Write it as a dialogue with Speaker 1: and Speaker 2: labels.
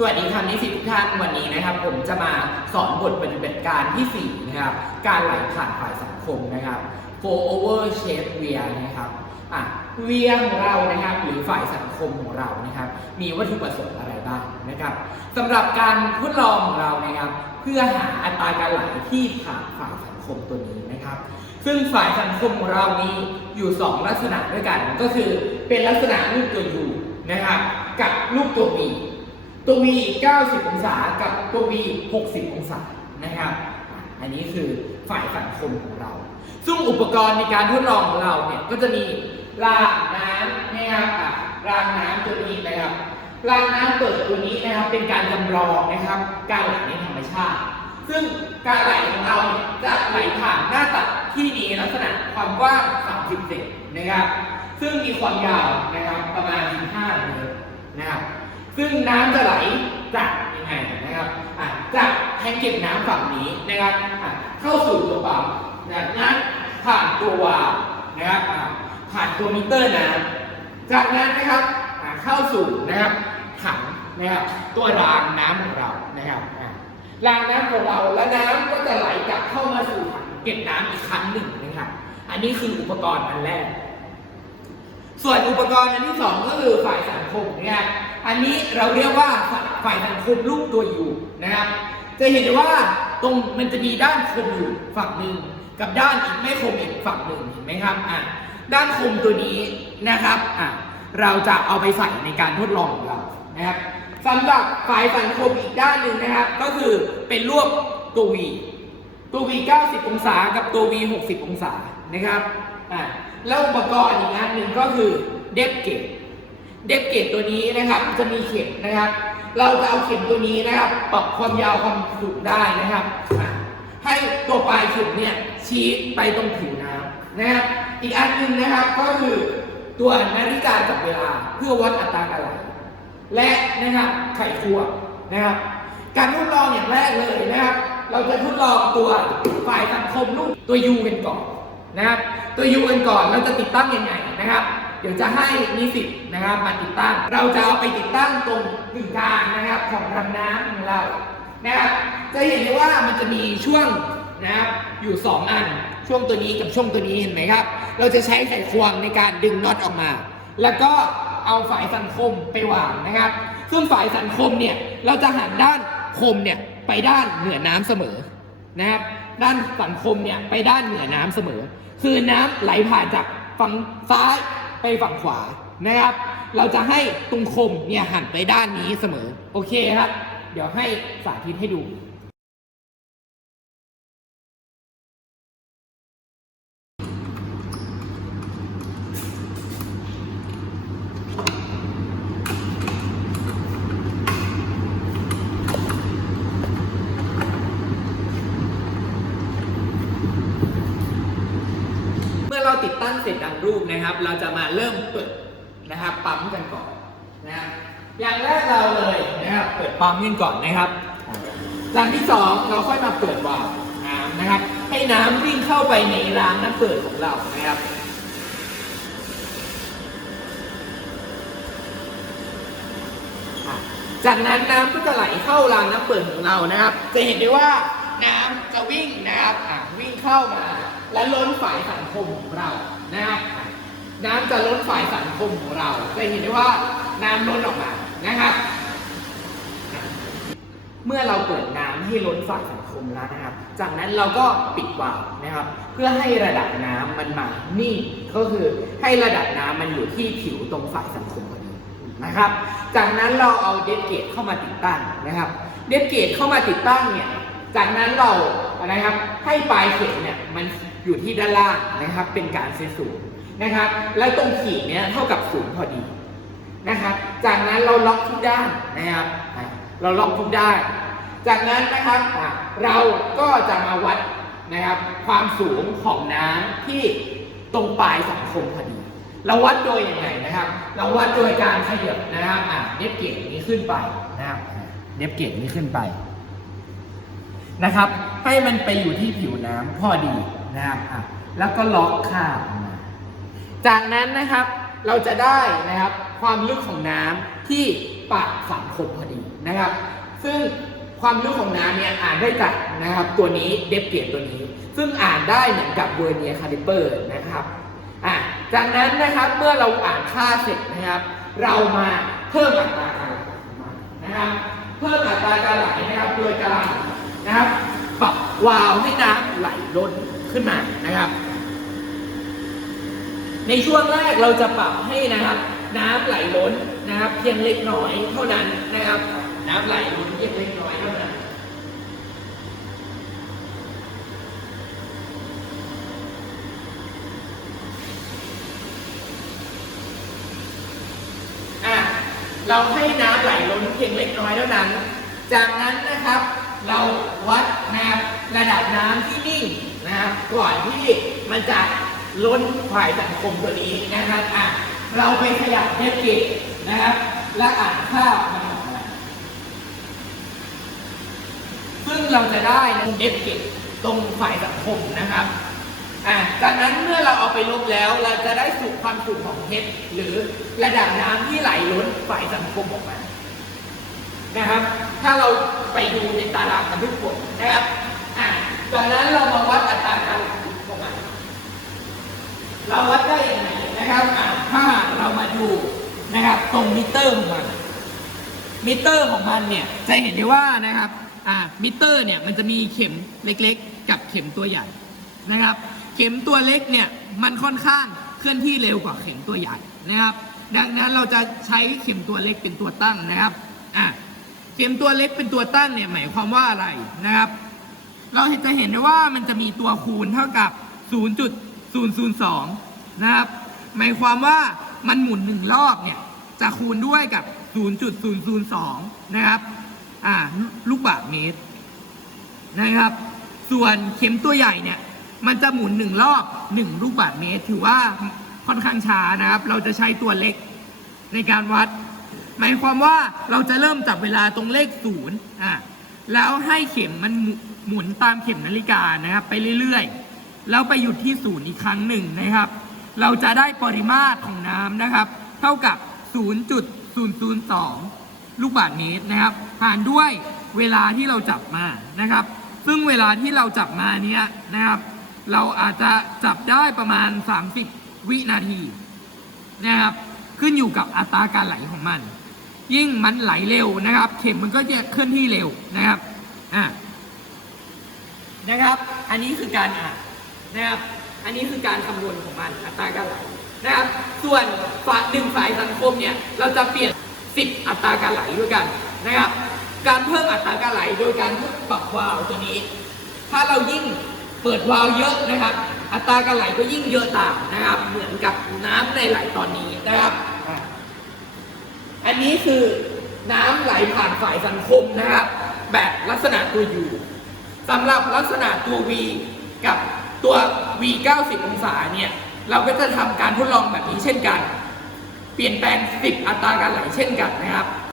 Speaker 1: สวัสดีครับนิสิตทุกท่านวันนี้นะครับ ผมจะมาสอนบทปฏิบัติการที่ 4 นะครับ การไหลผ่านฝ่ายสังคมนะครับ for over shape wear นะครับอะเวียของเรานะครับหรือฝ่ายสังคมของเรานะครับ มีวัตถุประสงค์อะไรบ้างนะครับสำหรับการทดลองของเรานะครับ เพื่อหาอัตราการไหลที่ผ่านฝ่ายสังคมตัวนี้นะครับ ซึ่งฝ่ายสังคมของเรานี้อยู่ 2 ลักษณะด้วยกันก็คือเป็นลักษณะรูปตัว U นะครับ กับรูปตัว V ตัว V 90 องศากับตัว V 60 องศานะครับ อันนี้คือฝ่ายสังคมของเรา ซึ่งอุปกรณ์ในการทดลองของเราเนี่ยก็จะมีรางน้ำนะครับอะรางน้ำตัวนี้นะครับรางน้ำเปิดตัวนี้นะครับเป็นการจำลองนะครับ การไหลในธรรมชาติ ซึ่งการไหลของเราเนี่ยจะไหลผ่านหน้าตัดที่มีลักษณะความกว้าง 30 เซนนะครับ ซึ่งมีความยาวนะครับประมาณ 15เมตรนะครับ ซึ่งน้ำจะไหลจากยังไงนะครับจากแทงเก็บน้ำฝั่งนี้นะครับเข้าสู่ตัวปั๊มจากนั้นผ่านตัววาล์วนะครับผ่านตัวมิเตอร์น้ำจากนั้นนะครับเข้าสู่นะครับถังนะครับตัวรางน้ำของเรานะครับรางน้ำของเราและน้ำก็จะไหลกลับเข้ามาสู่ถังเก็บน้ำอีกครั้งหนึ่งนะครับอันนี้คืออุปกรณ์อันแรก ส่วนอุปกรณ์อันที่สองก็คือฝ่ายสังคมเนะครับ อันนี้เราเรียกว่าฝ่ายสังคมรูปตัวอยู่นะครับ จะเห็นว่าตรงมันจะมีด้านคมอยู่ฝั่งหนึ่งกับด้านอีกไม่คมอีกฝั่งหนึ่งเห็นไหมครับอะด้านคมตัวนี้นะครับอะเราจะเอาไปใส่ในการทดลองของเรานะครับสำหรับฝ่ายสังคมอีกด้านหนึ่งนะครับ ก็คือเป็นรูปตัว V ตัว V 90 องศา กับตัว V 60 องศา นะครับ อะแล้วอุปกรณ์อีกอันหนึ่งก็คือเดฟเกต เดฟเกตตัวนี้นะครับ จะมีเข็มนะครับ เราจะเอาเข็มตัวนี้นะครับ ปรับความยาวความสูงได้นะครับ ให้ตัวปลายเข็มเนี่ยชี้ไปตรงผิวน้ำนะครับ อีกอันหนึ่งนะครับก็คือตัวนาฬิกาจับเวลาเพื่อวัดอัตราการไหลและนะครับไขควนะครับ การทดลองอย่างแรกเลยนะครับ เราจะทดลองตัวฝ่ายสังคมรูปตัว U กันก่อนนะครับ ตัว U กันก่อนเราจะติดตั้งยังไงนะครับ เดี๋ยวจะให้นิสิตนะครับมาติดตั้ง เราจะเอาไปติดตั้งตรงกึ่งกลางนะครับของลำน้ำของเรานะครับจะเห็นได้ว่ามันจะมีช่วงนะครับอยู่ 2 อันช่วงตัวนี้กับช่วงตัวนี้เห็นไหมครับ เราจะใช้ไขควงในการดึงน็อตออกมา แล้วก็เอาฝายสังคมไปวางนะครับ ซึ่งฝายสังคมเนี่ยเราจะหันด้านคมเนี่ยไปด้านเหนือน้ำเสมอนะครับ ด้านสังคมเนี่ยไปด้านเหนือน้ำเสมอ คือน้ำไหลผ่านจากฝั่งซ้าย ไปฝั่งขวานะครับ เราจะให้ตรงคมเนี่ยหันไปด้านนี้เสมอ โอเคครับ เดี๋ยวให้สาธิตให้ดู เมื่อเราติดตั้งเส ร็จดังรูปนะครับ เราจะมาเริ่มเปิดนะครับปั๊มกันก่อนนะครับอย่างแรกเราเลยนะครับเปิดปั๊มกันก่อนนะครับอย่างที่สองเราค่อยมาเปิดวาล์วน้ำนะครับ ให้น้ำวิ่งเข้าไปในรางน้ำเปิดของเรานะครับจากนั้นน้ำก็จะไหลเข้ารางน้ำเปิดของเรานะครับ จะเห็นได้ว่าน้ำจะวิ่งนะครับวิ่งเข้ามา และล้นฝ่ายสังคมของเรา นะครับน้ำจะล้นฝ่ายสังคมของเราจะเห็นได้ว่าน้ำล้นออกมานะครับ เมื่อเราเปิดน้ำให้ล้นฝ่ายสังคมแล้วนะครับ จากนั้นเราก็ปิดวาล์วนะครับ เพื่อให้ระดับน้ำมันมานิ่ก็คือให้ระดับน้ำมันอยู่ที่ผิวตรงฝ่ายสังคมพอดีนะครับ จากนั้นเราเอาเดฟเกตเข้ามาติดตั้งนะครับเดฟเกตเข้ามาติดตั้งเนี่ยจากนั้นเรานะครับให้ปลายเข็มเนี่ยมัน อยู่ที่ด้านล่างนะครับ เป็นการเซตศูนย์นะครับ และตรงขีดเนี่ยเท่ากับศูนย์พอดีนะครับ จากนั้นเราล็อกทุกด้านนะครับ เราล็อกทุกด้าน จากนั้นนะครับเราก็จะมาวัดนะครับ ความสูงของน้ำที่ตรงปลายสังคมพอดี เราวัดโดยยังไงนะครับ เราวัดโดยการขยับนะครับอะเดฟเกตนี้ขึ้นไปนะครับอะเดฟเกตนี้ขึ้นไปนะครับ ให้มันไปอยู่ที่ผิวน้ำพอดี นะครับอะแล้วก็ล็อกข้ามมาจากนั้นนะครับเราจะได้นะครับความลึกของน้ำที่ปากสังคมพอดีนะครับ ซึ่งความลึกของน้ำเนี่ยอ่านได้จากนะครับตัวนี้เดฟเกียตัวนี้ ซึ่งอ่านได้เหมือนกับเวอร์เนียคาลิเปอร์นะครับอะจากนั้นนะครับเมื่อเราอ่านค่าเสร็จนะครับ เรามาเพิ่มอัตราการไหลนนะครับเพิ่มอัตราการไหลนะครับโดยการนะครับปรับวาล์วให้น้ำไหลล้น ขึ้นมานะครับ ในช่วงแรกเราจะปรับให้นะครับ น้ำไหลล้นนะครับ เพียงเล็กน้อยเท่านั้นนะครับ น้ำไหลล้นเพียงเล็กน้อยเท่านั้นอะเราให้น้ำไหลล้นเพียงเล็กน้อยเท่านั้น จากนั้นนะครับ เราวัดนะครับระดับน้ำที่นิ่งนะครับก่อนที่มันจะล้นฝ่ายสังคมตัวนี้นะครับอะเราไปขยับเทปกิจนะครับ และอ่านค่ามันออกมาซึ่งเราจะได้เอฟเกตตรงฝ่ายสังคมนะครับอ่าจากนั้นเมื่อเราเอาไปลบแล้วเราจะได้สูความสูงของเฮดหรือระดับน้ำที่ไหลล้นฝ่ายสังคมออกมา นะครับ ถ้าเราไปดูในตารางบันทึกผลนะครับจากนั้นเรามาวัดอัตราการหลของมันเราวัดได้ยังไงนะครับถ้าเรามาดูนะครับตรงมิเตอร์ของมัน มิเตอร์ของมันเนี่ยจะเห็นได้ว่านะครับอ่ามิเตอร์เนี่ยมันจะมีเข็มเล็กๆ กับเข็มตัวใหญ่นะครับ เข็มตัวเล็กเนี่ยมันค่อนข้างเคลื่อนที่เร็วกว่าเข็มตัวใหญ่นะครับ ดังนั้นเราจะใช้เข็มตัวเล็กเป็นตัวตั้งนะครับอ่า เข็มตัวเล็กเป็นตัวตั้งเนี่ยหมายความว่าอะไรนะครับ เราจะเห็นได้ว่ามันจะมีตัวคูณเท่ากับ 0.002 นะครับ หมายความว่ามันหมุนหนึ่งรอบเนี่ยจะคูณด้วยกับ 0.002 นะครับอ่าลูกบาศก์เมตรนะครับ ส่วนเข็มตัวใหญ่เนี่ยมันจะหมุนหนึ่งรอบหนึ่งลูกบาศก์เมตร ถือว่าค่อนข้างช้านะครับ เราจะใช้ตัวเล็กในการวัด หมายความว่าเราจะเริ่มจับเวลาตรงเลขศูนย์อะแล้วให้เข็มมันหมุนตามเข็มนาฬิกานะครับ ไปเรื่อยๆ แล้วไปหยุดที่ศูนย์อีกครั้งหนึ่งนะครับ เราจะได้ปริมาตรของน้ำนะครับ เท่ากับ 0.002 ลูกบาศก์เมตรนะครับหารด้วยเวลาที่เราจับมานะครับ ซึ่งเวลาที่เราจับมาเนี้ยนะครับ เราอาจจะจับได้ประมาณ 30 วินาทีนะครับ ขึ้นอยู่กับอัตราการไหลของมัน ยิ่งมันไหลเร็วนะครับ เข็มมันก็จะเคลื่อนที่เร็วนะครับอ่านะครับ อันนี้คือการอ่านนะครับ อันนี้คือการคำนวณของมันอัตราการไหลนะครับ ส่วนฝาหนึ่งฝ่ายสังคมเนี่ยเราจะเปลี่ยน 10 อัตราการไหลด้วยกันนะครับ การเพิ่มอัตราการไหลโดยการปรับวาล์วตัวนี้ ถ้าเรายิ่งเปิดวาล์วเยอะนะครับ อัตราการไหลก็ยิ่งเยอะตามนะครับ เหมือนกับน้ำในไหลตอนนี้นะครับ อันนี้คือน้ำไหลผ่านฝ่ายสังคมนะครับ แบบลักษณะตัว U สำหรับลักษณะตัว V กับตัว V 90 องศาเนี่ย เราก็จะทำการทดลองแบบนี้เช่นกัน เปลี่ยนแปลง 10 อัตราการไหลเช่นกันนะครับ